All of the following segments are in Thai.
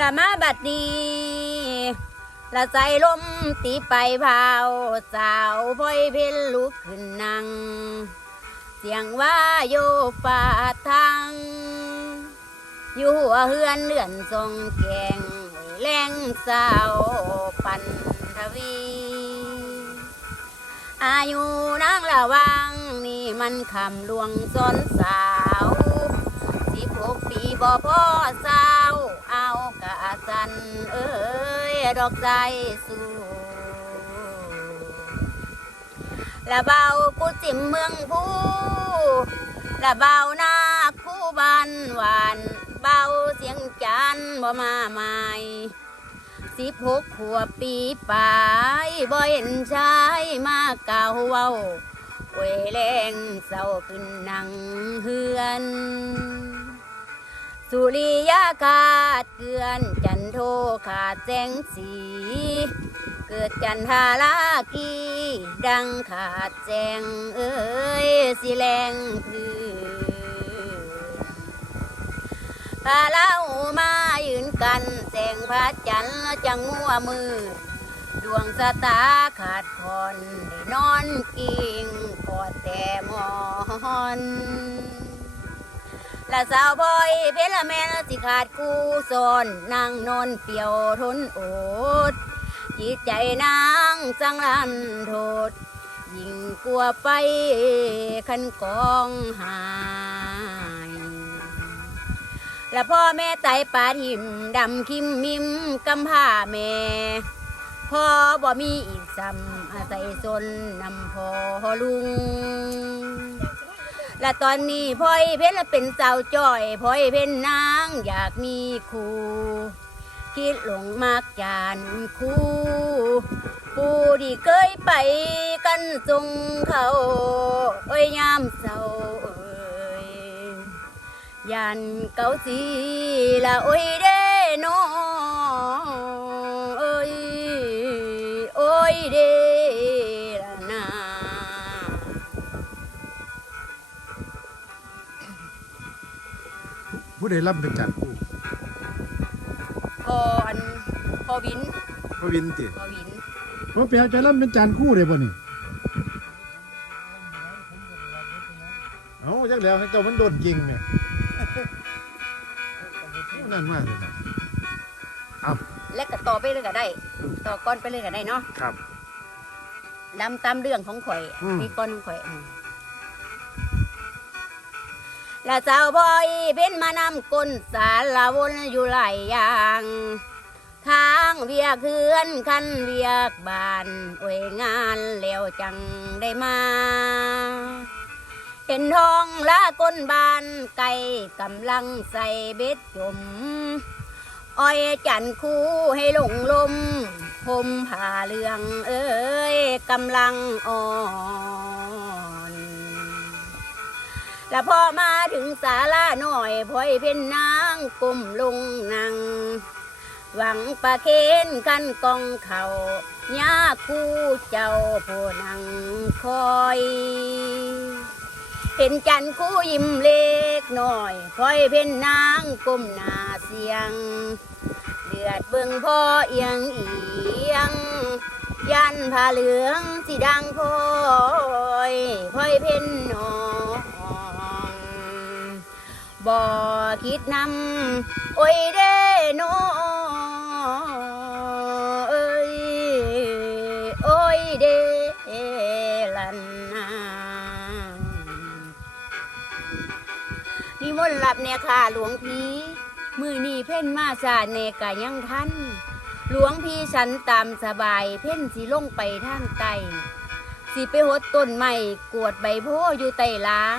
ละมาบัดนี้ละใจลมตีไปเผาสาวพ่อยเพนลุกขึ้นนั่ง เสียงว่าโยฟ้าทางอยู่หัวเฮือนเลื่อนทรงแกงแรงสาวปันทวี อายุนางละวังนี่มันคำลวงสนสาวสิบหกปีบ่พ่อสาว เอ้ยดอกใจสู้ละเบากูจิมเมืองผู้ละเบาหน้าคู่บ้านหวานเบาเสียงจันบ่มาใหม่สิบหกขวบปีปลายบ่เห็นชายมาเก่าเว้าเวยแรงเศร้าขึ้นนังเฮือน สุริยาขาดเกลือนจันโทขาดแสงสี เกิดจันทาลากีดังขาดแจงเอ้ยสิแรงพื้นพาเล่ามายืนกันแสงพระจันทร์จังมัวมือ ดวงสตาขาดคอนได้นอนกิ่งกอดแต่มอน ละสาวบอยเพลแม่นสิขาดคู่สอนนางนอนเปียวทนโอดจิตใจนางจังรันโทษยิ่งกลัวไปคันกองหายและพ่อแม่ไตป่าทิมดำคิมมิมกำผ้าแม่พ่อบ่มีอีกซ้ำอาศัยสนนำพ่อลุง และตอนนี้พ่อยเพชรเป็นสาวจ้อยพ่อยเพชรนางอยากมีคู่คิดหลงมากจานคู่ผู้ที่เคยไปกันทรงเขาโอ้ยยามเศร้าเอ้ยยันเกาสีละโอ้ยเด้นอเอ้ยโอ้ยเด้ ผู้ใดรับเป็นจันทร์ผู้พออันพอวินพระวินติพอวินว่าเปียวจะรับเป็นจันทร์คู่ได้บ่นี่เอาจักแล้วให้เจ้ามันโดนยิงเนี่ยนั่นมากเลยนะเอาและก็ต่อไปเลยก็ได้ ต่อก้อนไปเลยก็ได้เนาะครับ ดำตามเรื่องของข่อยอืม มีก้อนของข่อยอืมและสาวบอยเป็นมานำกลสารละวนอยู่หลายอย่างค้างเวียกเคือนคันเวียกบานโอ้ยงานแล้วจังได้มา เห็นทองละก้นบานไก่กำลังใส่เบ็ดจมอ้อยจันคู่ให้หลงลมพมผ่าเรืองเอ้ยกำลังอ่อน ล้วพอมาถึงศาลาหน่อยพลอยเป็นนางก้มลงนัง หวังประเคนกันกองเขาย่าคู่เจ้าผู้นังคอย เห็นจันคู่ยิ้มเล็กหน่อยพลอยเป็นนางก้มหนาเสียงเลือดเบิ่งพ่อเอียงเอียงยันผ้าเหลืองสีดังพลอยพลอยเพ่นนอง บ่คิดนำโอ้ยเด้นอเอ้ยโอ้ยเด้ลันนานิมนต์รับเนี่ยค่ะหลวงพี่มือนี่เพ่นมาสาเนกะยังทันหลวงพี่ฉันตามสบาย เพ่นสิลงไปทางใต้สิไปหดต้นไม้กวดใบโพอยู่ใต้ล้าง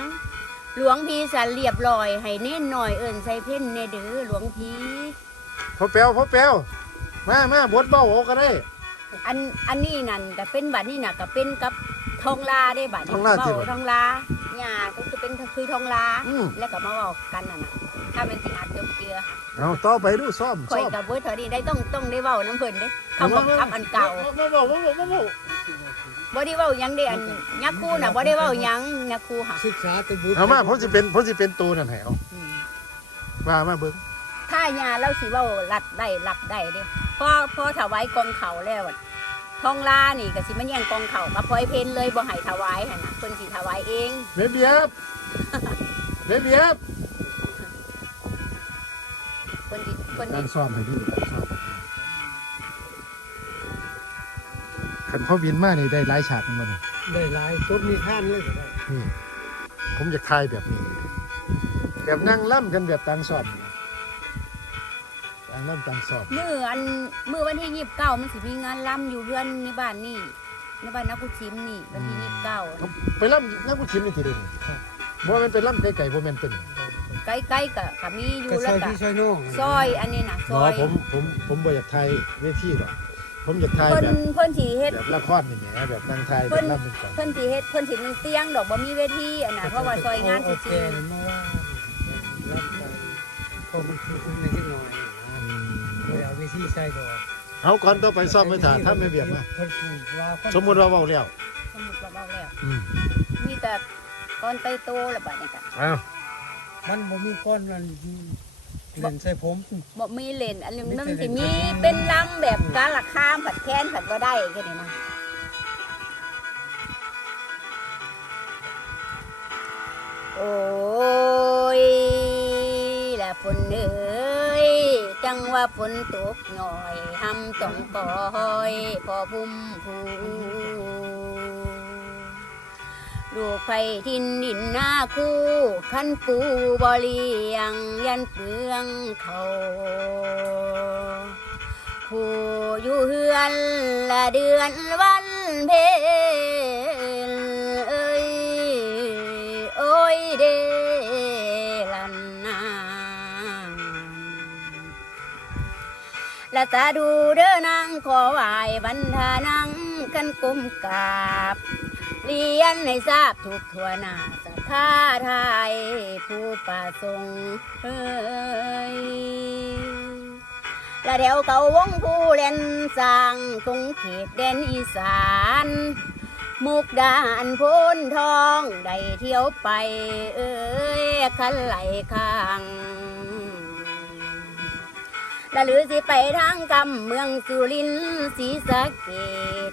หลวงพี่ฉันเรียบร้อยให้เน้นหน่อยเอินใส่เพ่นเนเด้อหลวงพี่พ่อเปียวพ่อเปียวมามาบดเบ้าโอก็ได้ อันอันนี้นั่นก็เป็นบัดนี้น่ะก็เป็นกับทองลาได้บัดนี้ทองลาสิเว้ทองลาหญ้าก็คือเป็นคือทองลาอืมแล้วก็มาเว้ากันน่ะนะถ้าเป็นสิอาจเจือเจือเอาต่อไปดูซ่อมข่อซ่ยอมกับเบิร์ดเธอนี่ได้ต้องต้องได้เว้าน้ำเพิ่นเด้คำบังคับอันเก่ามาบอกมาบอกมาบอก บ่ได้เว้าหยังเด้อันยักษ์คู่น่ะบ่ได้เว้าหยังยักษ์คู่ค่ะศึกษาแตบุตรเอามาผมจะเป็นผมจะเป็นตัวนั่นให้เอาอืมว่ามาเบิ้งถ้าญาเราสิเว้ารัดได้รับได้เด้พอพอถวายกองเขาแล้วอะทองลานี่ก็สิมาแย่งกองเขากับพลอยเพนเลยบ่ให้ถวายหั่นน่ะเพิ่นสิถวายเองแม่เบียบแม่เบียบเพิ่นสิเพิ่นกาสิรซ่อมให้ดู การซ่อมขันพ่อบินมานี่ได้หลายฉากมันบ่นี่ได้หลายจุดมีท่านเลยก็ได้นี่ ผมอยากทายแบบนี้ แบบนั่งล่ำกันแบบต่างสอบต่างล่ำต่างสอบ มื้ออันมื้อวันที่29มันสิมีงานลํอยู่เพื่อนในบ้านนี่ในบ้านนักกุชิมนี่วันที่29ไปล่ำนักกุชิมนี่ทีเดียวบ่แม่นไปล่ำไก่ๆบ่แม่นเป็นใกล้ๆก็ก็มีอยู่ก็แล้ซวอยก็พี่ซอยน้องซอยอันนี้น่ะซบ่อย ผมผมผมบ่อยากทายเวทีหรอก ผมอยากทายเพิ่นแบบเพิ่นสิเฮ็ด แบบละครนี่แหมแบบนั่งทายแบเพิ่บน ล่ำเป็นก่อนเพิ่นสิเฮ็ดเพิ่นสิมีเตียงดอกบ่มีเวทีอันน่ะเพราะว่าซอยงานโอซื่เคอมาว่ารับได้พอมันคือในที่หน่อยนะอืมไม่เอาวิธีใส่ดอกเอาก่อนต่อไปซ่อมไม่ถ่าถ้าไม่เบียบมาเพิ่นพูดว่าเพิ่นสมมุติว่าเว้าแล้วๆสมมุติว่าเว้าแล้วอืมมีแต่ก่อนไปโตแล้วบัดนี้ก็เอามันบ่มีก้อนนั่น เล่นใส่ผมบ่มีเลนอันนึงนึงสิมีเป็นลำแบบกาละข้ามผัดแค้นผัดบ่ได้แค่นี้นะโอ้ยละฝนเอ้ยจังว่าฝนตกหน่อยหำต้องคอยพอพุ่มพู ลูกไฟทินดินหน้าคู่ขันปูบอเลียง ยันเปลืองเขาผู้อยู่เฮือนละเดือนวันเพ็ญเอ้ยโอ้ยเดลันนาละตาดูเด้อนางขอไหวบรรดานังกันกุมกราบ เรียนให้ทราบทุกทั่วหน้าสถาไทย ผู้ประสงค์เอ้ยและเดี๋ยวเก่าวงผู้เล่นสร้างตรงเขตแดนอีสาน มุกดาหารพ้นทองได้เที่ยวไป เอ้ยคันไหลข้างและหรือสิไปทางกำเมืองสุรินทร์ศรีสะเกด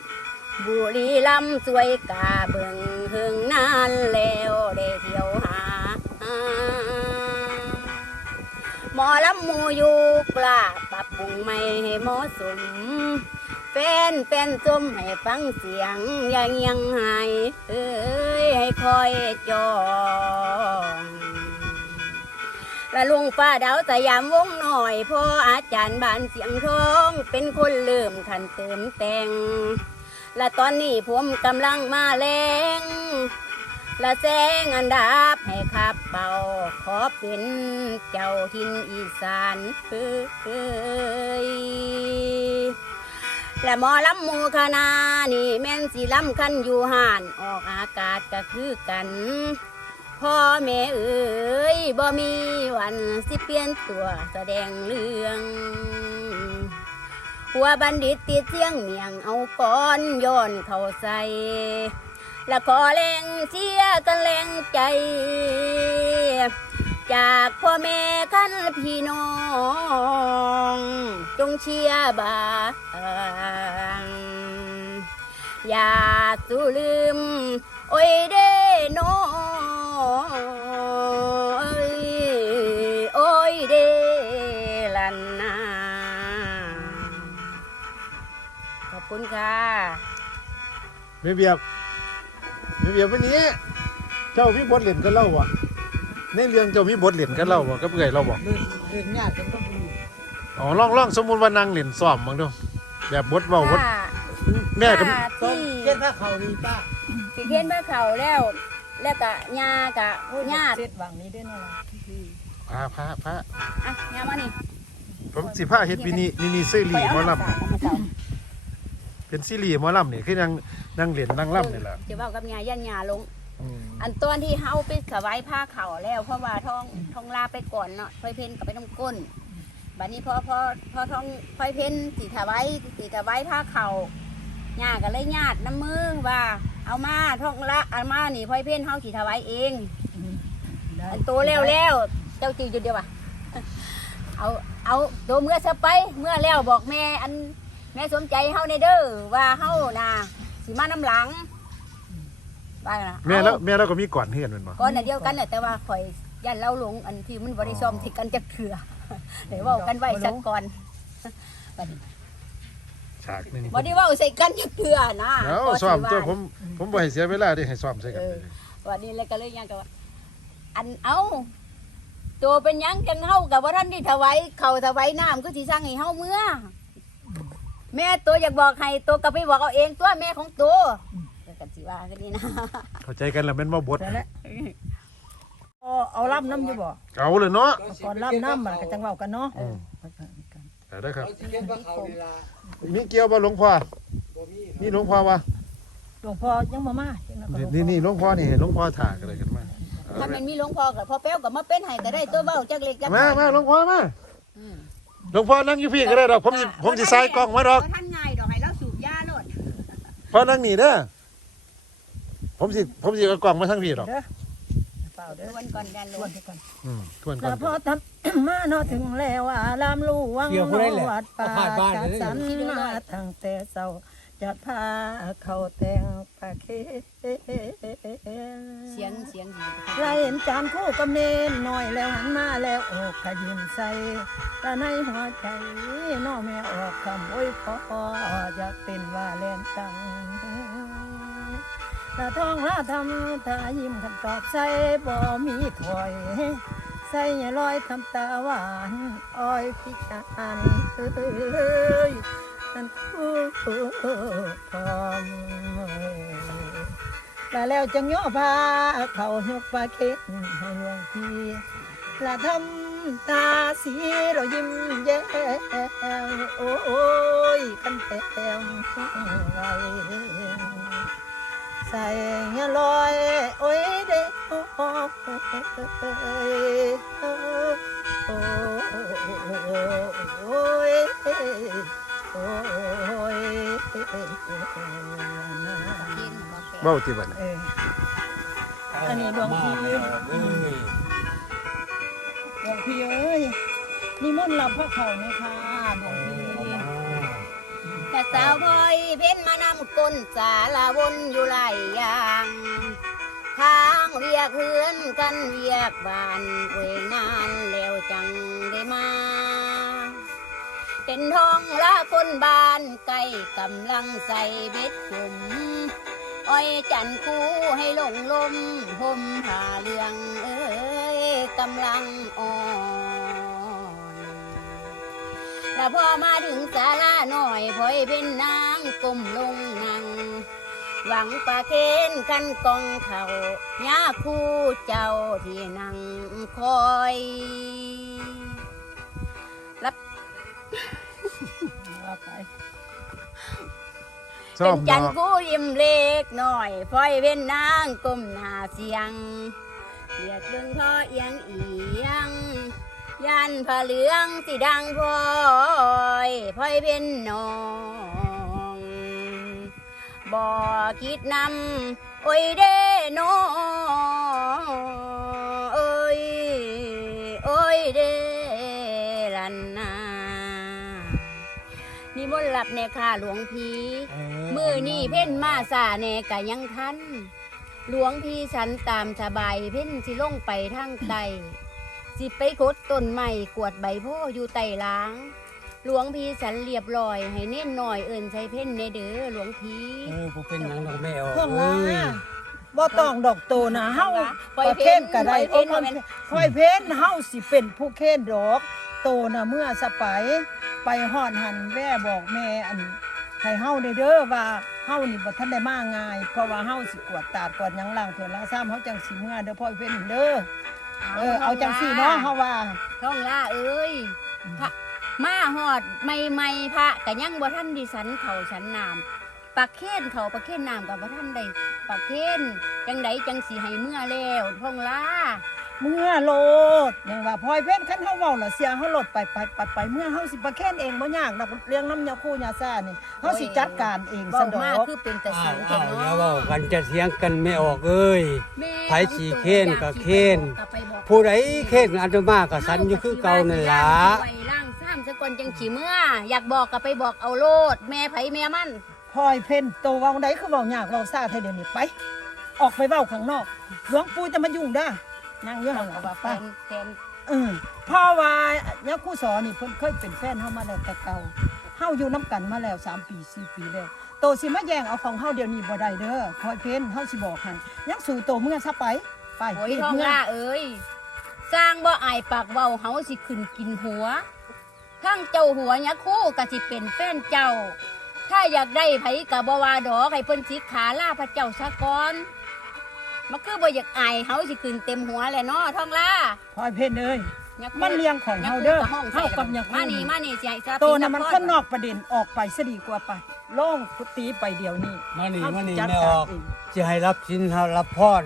บุรีลำสวยกาเบิ่งหึงนานแล้วได้เที่ยวหา หมอลำมูอยู่กล้าปรับปรุงไม่ให้หมาะสมแฟนแฟนจมให้ฟังเสียงอย่าเงียงหายเอ้ยให้คอยจองละลุงป้าดาวสยามวงหน่อยพ่ออาจารย์บานเสียงทอง เป็นคนเริ่มขันเติมแต่ง และตอนนี้ผมกำลังมาแรงและแสงอันดับให้ขับเป่า ขอเป็นเจ้าทินอีสานเอ้ยและหมอลำมูคณานี่แม่นสิลำคันอยู่ห่านออกอากาศก็คือกันพ่อแม่เอ๋ยบ่มีวันสิเปลี่ยนตัวแสดงเรื่อง หัวบัณฑิตติดเสียงเมียงเอาก้อนย้อนเข้าใส่และขอแรงเชียกันแรงใจ จากพ่อแม่กันพี่น้อง จงเชียบางอย่าสูลืม โอ้ยเด้น้อง ขอบคุณค่ะไม่เบียบไม่เบียบวันนี้ เจ้ามีบทเล่นกันเล่าบ่ในเรื่องเจ้ามีบทเล่นกันเล่าบ่กับเอื่อยเราบ่เรื่องเรื่องญาติกันต้องมีอ๋อลองลองสมมุติว่านั่งเล่นซ้อมบ้างดูแบบบทเว้าบทแม่กับถ้าตอนที่เจ็ดถ้าเขาดีป้าที่เขียนพระเขาแล้ว แล้วก็ยากะผู้ญาติเจ็ดวังนี้ด้วยเนาะล่ะพาพาพาอะยามานี่ผมสิพาเฮ็ดมินิมินิซีรีส์หมอลำไป เอามาเก่าเป็นซีรีส์หมอลำนี่คือนั่งนั่งเล่นนั่งล่ำนี่แหละจะเว่ากับยายันยาลง อืมอันตอนที่เฮาไปถวายผ้าเขาแล้วเพราะว่าท้องท้องลาไปก่อนเนาะพลอยเพนกับไปน้ำก้นบัดนี้พอพอพอท้องพลอยเพนสีถวายสีถวายผ้าเขาญาก็เลยญาติน้ำมือว่า เอามาท้องละเอามานี่พลอยเพนเฮาสีถวายเองได้อันโตแล้วแล้วเจ้าจือจุดเดียวอะเอาเอาตัวเมื่อซะไปเมื่อแล้วบอกแม่อัน แม่สนใจเฮาในเด้อว่าเฮาน่ะสิมาน้ำหลังว่าน่ะแม่แล้วเอาแม่แล้วก็มีก่อนเฮือนแมันบ่ก่อนน่ะเดียวกันน่ะแต่ว่าข่อยย่านเราหลงอันที่มันบ่ได้ซ่อมที่กันจักเถื่อเดี๋ยวเว้ากันไว้สักก่อนบัดนี้ฉากหนึงบ่ได้เว้าใส่กันจักเถื่อนะเอ้าก็ซ้อมว่าตัวผมผมบ่ให้เสียเวลาเด้ให้ซ้อมใส่กันเอไปอเลยวันนี้เลยก็เลยยังกับว่าอันเอาตัวเป็นหยังจังเฮากับว่าท่านที่ถวายเขาวถวายน้ำก็สิสร้างให้เฮาเมื่อ แม่ตัวอยากบอกให้ตัวก็ไปบอกเอาเองตัวแม่ของตัวแล้วกันสิว่ากันนี่นะเข้าใจกันแล้วแม่นบ่บดนั่นแหละเอาเอาล่ำน้ำอยู่บ่เอาเลยเนาะก่อนล่ำน้ำมันก็จังเว้ากันเนาะอืมเอาได้ครับเขาสิเก็บว่าเขาเวลามีเกี่ยวบ่หลวงพ่อบ่มีนี่หลวงพ่อวะหลวงพ่อยังมามาจังนั้นก็หลวงพ่อนี่นี่หลวงพ่อนี่เห็นหลวงพ่อถ่ากันเลยกันมาถ้ามันมีหลวงพ่อกับพ่อแป้วกับมาเป็นให้ก็ได้ตัวเบ้าจักเล็กจักมามาหลวงพ่อมาอืม หลวงพ่อนั่งอยู่พี่ก็ได้ดอกผมสิผมสิใส่กล้องมาดอกบ่ท่านง่ายดอกให้เราสูบยาโลดพ่อนั่งนี่เด้อผมสิผมสิเอากล้องมาทั้งพี่ดอกเด้อเปล่าเด้อทวนก่อนยันโลทวนดไปก่อนอืมทวนก่อแล้นวพอทำ มาเนาะถึงแล้วอารามหลวงเกี่ยวผู้ได้แหละวัดป่าเอาผ่านบ้านจัดเลย สรรมาตั้งแต่เช้า จัดพาเข้าแต่งประเคนเสียงเสียงดีไล่เห็นจานคู่กับเนนหน่อยแล้วหันมาแล้วโอกขยิมใส่ตาในหัวใจน้อแม่ออกคำโอ้ยพออยากเป็นว่าเล่นตังตาท้องลาทำตายิ้มคำตอบใส่บ่มีถอยใส่อย่าลอยทำตาหวานอ้อยพิจารเอ้ย นั่นพร้อมลาแล้วจังย่อพาเขายกปลาเค็ดให้หลวงพี่ลาทำตาสีเรายิ้มแย้มโอ้ยกันแต้มไว้ใส่เงาลอยโอ้ยเด้อโอ้โอ้โอ้ย ยเบ้าที่บัดน่ะเอออันนี้หลวงพี่มาแล้วเอ้ยหลวงพี่เอ้ยนิมนต์รับพระเขาไหมคะหลวงพี่แต่สาวพลอยเพ้นมานำก้นสาลาวนอยู่หลายอย่างทางเวียกเฮือนกันเวียกบ้านเวยนานแล้วจังได้มา เป็นท้องละคนบ้านไก่กำลังใส่เบ็ดจุ่มอ้อยจันคู่ให้ลงลมห่มผ้าเหลืองเอ้ยกำลังอ่อนแล้วพอมาถึงศาลาหน่อยพอยเป็นนางก้มลงนั่งหวังปลาเคนกันกองเขาย่าคู่เจ้าที่นั่งคอย ว่าไปซ่อเป็นจันกกูยิ้มเล็กหน่อยพอยเป็นนางก้มหน้าเสียงเสียดเบิ่งพ่อเอียงเอียง ยันผ้าเหลืองสีดังพลอยพลอยเป็นน้อง บ่คิดนำโอ้ยเด้น้อง นี่มนต์หลับในค่าหลวงพีเมือนี่เพ่นมาสาแน่กะยังทันหลวงพี่ฉันตามสบายเพ่นสิลงไปทางใตสิไปคดต้นไม้กวดใบโพอยู่ใต้ล้าง หลวงพี่ฉันเรียบร้อยให้เน้นหน่อยเอินใช้เพ่นในเด้อหลวงพี่เออผมเป็นหนังดอกแม่ออกพวกเอ้ว่ายบ่ต้องดอกโตนะเฮาปล่อยประเพ่เคนนก็ได้ปล่อยเพ่นโอ้ว่าแม่นค่อยเพ้นเฮาสิเป็นผู้เคนดอก โตนะเมื่อสไปไปฮอดหันแว่บอกแม่อันให้เฮาได้เด้อว่าเฮานี่บ่ทันได้มาง่าย เพราะว่าเฮาสิกวดตาดกวดหยังล่างเถื่อละซ้ำเฮาจังสิเมื่อเด้อพ่อเพิ่นเด้อเออเอาจังสี่เนาะเฮาว่าท่องล่าเอ้ยพระมาหอดไม่ไม่ๆพระกะยังบ่ท่านดิสันเขาฉันนามปักเค้นเขาปักเค้นนามกับบ่ท่านได้ปักเค้นจังไดจังสิให้เมื่อแล้วท่องล่า เมื่อโลดอย่างว่าพลอยเพ่นคันเฮาเว้าล่ะเสียเฮาโลดไปไปปัดไปเมื่อเฮาสิประเคนเองบ่ยากดอกเรื่องน้ำยาคู่ยาซ่านี่เฮาสิจัดการเองเบาสะดอมากกคือเป็นตะอ้าสูวงอ้าวเนาะอย่าเว้ากันจะเถียงกันไม่ออกเอ้ย แม่ไผสิเค้นก็เค้นกลับไปบอกผู้ใดเข็นอาตมาก็สันอยู่คือเก่านั่นล่ะไว้ร่างซ้ำสะกอนจังฉีเมื่อ อยากบอกก็ไปบอกเอาโลด แม่ไผแม่มันพลอยเพ่นโตเว้าใดคือเว้ายากเว้าซ่าเท่าเดี๋ยวนี้ไป ออกไปเว้าข้างนอกหลวงปู่จะมายุ่งเด้อ นั่งอยู่หั่นล่ะว่าแฟไปนแฟนเออเพราะว่ายักษ์คู่สอนนี่เพิ่นเคยเป็นแฟนเฮามาแล้วแต่เก่าเฮาอยู่น้ำกันมาแล้วสามปีสี่ปีแล้วโตสิมาแย่งเอาของเฮาเดี๋ยวนี้บ่ได้เด้อพลอยเพ่นเฮาสิบอกให้ยังสู่โตเมื่อซะไปไปโอ้ยเฮ็ดทองเมื่อล่าเอ้ยสร้างบ่อายปากเว้าเฮาสิขึ้นกินหัวทั้งเจ้าหัวยักษ์คู่ก็สิเป็นแฟนเจ้า ถ้าอยากได้ไผก็บ่ว่าดอกให้เพิ่นสิขาล่าพระเจ้าซะก่อน มันคือบ่อยากอายเฮาสิขึ้นเต็มหัวแหละเนาะทองล่าพลอยเพ่นเอ้ยยักษ์คู่มันเลี้ยงของยักเฮาษ์คู่เด้อกับห้องเฮากับยักษ์มาคู่นี่มานี่สิให้ทราบโตน่ะมันพี่คนนอกประเด็นออกไปซะดีกว่าไปล่องกุฏิไปเดี๋ยวนี้มานี่เฮมานี่จัดแม่กาอรอกเองจะให้รับชิ้นรับพร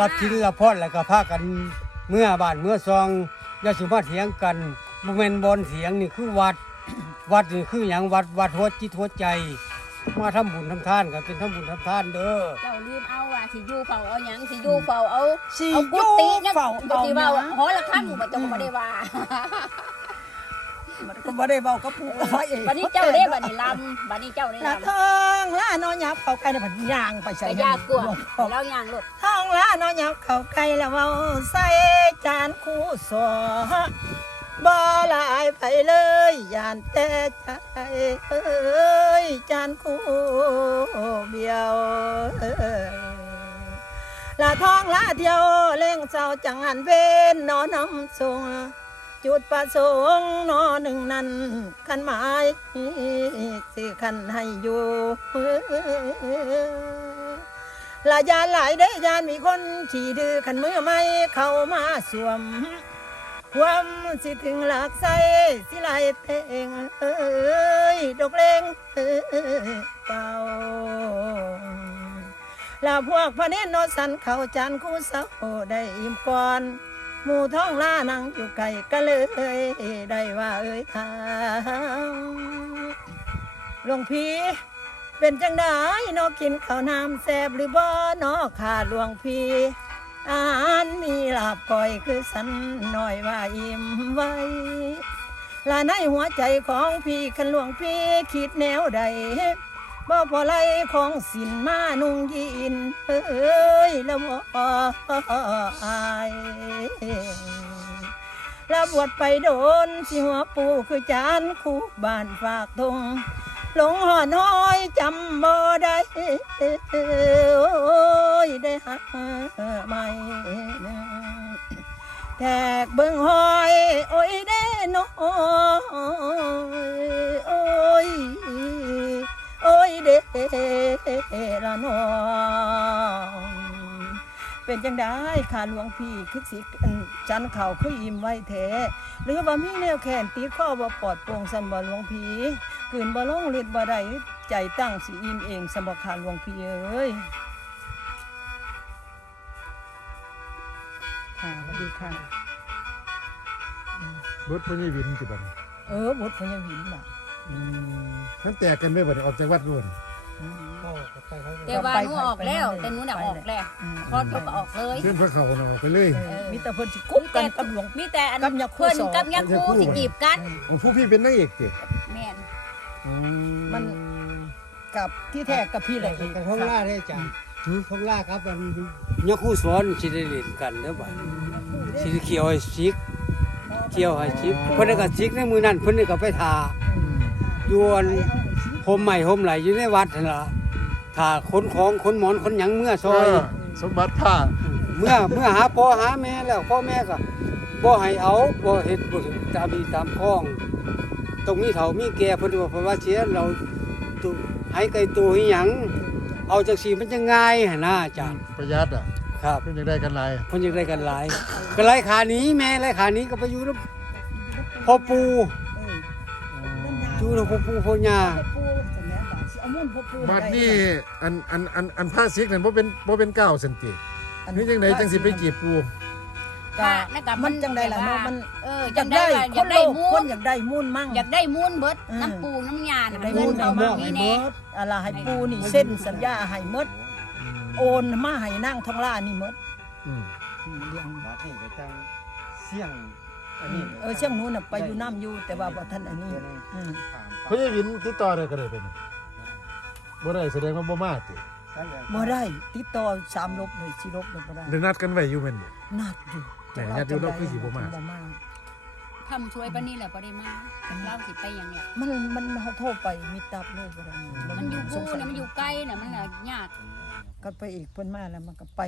รับชิ้นรับพรแล้วก็พากันเมื่อบ้านเมื่อซองอย่าสุมาเถียงกันบ่แม่นบอนเถียงนี่คือวัด วัดนี่คือหยังวัดวัดหัวจิตหัวใจ มาทำบุญทำทานกันเป็นทำบุญทำทานเด้อ เจ้าลืมเอาว่าสิอยู่เฝ้าเอาหยังสิอยู่เฝ้าเอาสิเอาอกุยู่ฏิยังเฝ้าบ่เอาสิหเว้ายัง หอละครั้งบ่เจ้าก็บ่ได้ว่ามันก็บ่ได้เว้ากับผู้เอาไว้เองบัดนี้เจ้าเด้บัดนี้ลำบัดนี้เจ้าได้ละลำทองละน้อยยับเข้าใกล้แล้วมันย่างไปใส่ไปยากกลัวทองแล้วย่างรถทองละน้อยยับเข้าใกล้แล้วเว้าใส่จานคู่สอบ่หลายไปเลยย่านแต่ใจเอ้ ยจานคู่เบียวละทองละเดียวเล่งเศร้าจังหันเวนนอนน้ำทรงจุดประสงค์นอหนึ่งนั้นขันหมายสิขันให้อยู่ลายานหลายได้ยานมีคนขี่ดื้อขันมือไม่เข้ามาสวม ความสิถึงหลักใสสิลายเพลงเอ้ยดอกเลงเอ้ยเป่าลาพวกพระเนนโนสันเขาจานคู่สาได้อิ่มก่อนหมู่ท้องล่านั่งอยู่ไกลก็เลยได้ว่าเอ้ยทางหลวงพี่เป็นจังได้นอกินข้าวน้ำแซบหรือบ่นอขาดหลวงพี่ อาหารมีลาบก่อยคือสันหน่อยว่าอิ่มไว้ลาในหัวใจของพี่คันหลวงพี่คิดแนวใดบ่พอไล่ของสินมานุ่งยินเอ้ยล้วบ่อายล้วบวชไปโดนสิหัวปูคือจานคู่บ้านฝากทงหลงหอน้อยจำบ่ได้ ยได้หักใหม่แทกเบิ่งหอย โอ้ยเด้น้อยโอ้ยโอ้ยเดละน้องเป็นจังได้ขาหลวงพี่คือสิจันเข่าคืออิ่มไว้แท้หรือว่ามีแนวแขนตีข้อบ่ปลอดโปร่งสันบ่หลวงพี่กืนบ่ลงเลือดบ่ได้ใจตั้งสิอิ่มเองสำบ่ขาหลวงพี่เอ้ย ค่ะสวัสดีค่ะรถพญวินสิบัดนี้เออบุตรพญาวินน่ะอืมมันแตกกันไม่บัดนี้ออกจากวัดนู่นแต่ว่าหนูออกแล้ว แต่หนูน่ะออกแล้วอืมพอจบก็ออกเลย เพื่อนพระเขาน่ะออกไปเลย เออมีแต่เพิ่นสิกุ๊บกันกับหลวง มีแต่อันกับยักษ์คู่เพิ่นสอง กับยักษ์คู่สิจีบกันของผู้พี่เป็นนางเอกสิแม่นอืมัน กับที่แท้กับพี่แหละกันท้องล่าได้จ้ะ ท้องล่าครับมันยกคู่สอนสิได้เล่นกันเด้อบ่าสิเขียวให้ซิกเขียวให้ซิกเพิ่นนก็ซิกในมือนั้นเพิ่นนก็ไปทาอืมอยวนห่มใหม่ห่มไหลอยู่ในวัดนั่นล่ะถ้าขนของขนหมอนขนหยังเมื่อซอยเสมบัติผ้าเมื่อเมื่อหาพ่อหาแม่แล้วพ่อแม่ก็บ่ให้เอาบ่เฮ็ดบ่ถึงตามมีตามข้องต้องมีเฒ่ามีแก่เพิ่นว่าเพราะว่าเสียเราตุให้ไกลตัวให้หยัง เอาจังซี่มันจะง่ายหั่นนะอาจารย์ประหยัดอะครับเพื่อนยังได้กันหลายเพิ่นอยากได้กันหลายก็หลายขาหนี้แม่หลายขาหนี้ก็ไปอยู่นำพ่อปู่อยู่นำพ่อปู่พ่อย่าบัดนี้อันอันอันอันผ้าซิกนั่นบ่เป็นบ่เป็นก้าวสันตินี่จังไดจังสิไปจีบปู ก็มันจังได้ล่ะเนาะมันเอออจัยากงได้ได้ว่าอคยากนได้โลกมูคนนอยากได้มูนมั่ง อยากได้มูนเบิดอืมน้ำปูน้ำยาอยาน่ะกได้เงิมูนนเขาให้มาหมดมีให้หมแน่ดอะไรให้ปูนี่เส้นสัญญาให้หมดโอนมาให้นางทองล่านี่หมดอืมอืมเลี้ยงวัดนี่ก็จังเสี่ยงอันนี้เออเชียงนู้นน่ะไปอยู่น้ำอยู่แต่ว่าบ่ทันอันนี้อืมพ่อใหญ่วินติดต่อได้ก็ได้เป็นบ่ได้แสดงว่าบ่มาติบ่ได้ติดต่อสามลบเลยสิลบเลยบ่ได้ได้นัดกันไว้อยู่แม่นบ่นัดอยู่ ไหนนัดอยู่เราคือสิบ่มาบ่มา ทำช่วยปานนี้แหละบ่ได้มาเล่าสิไปหยังแหละมันมันเฮาโทรไปมีตับเลยบ่ได้มันอยู่สกูงสัน่ะมันอยู่ไกลน่ะมันน่ะยาก ก็ไปอีกเพิ่นมาแล้วมันก็ไป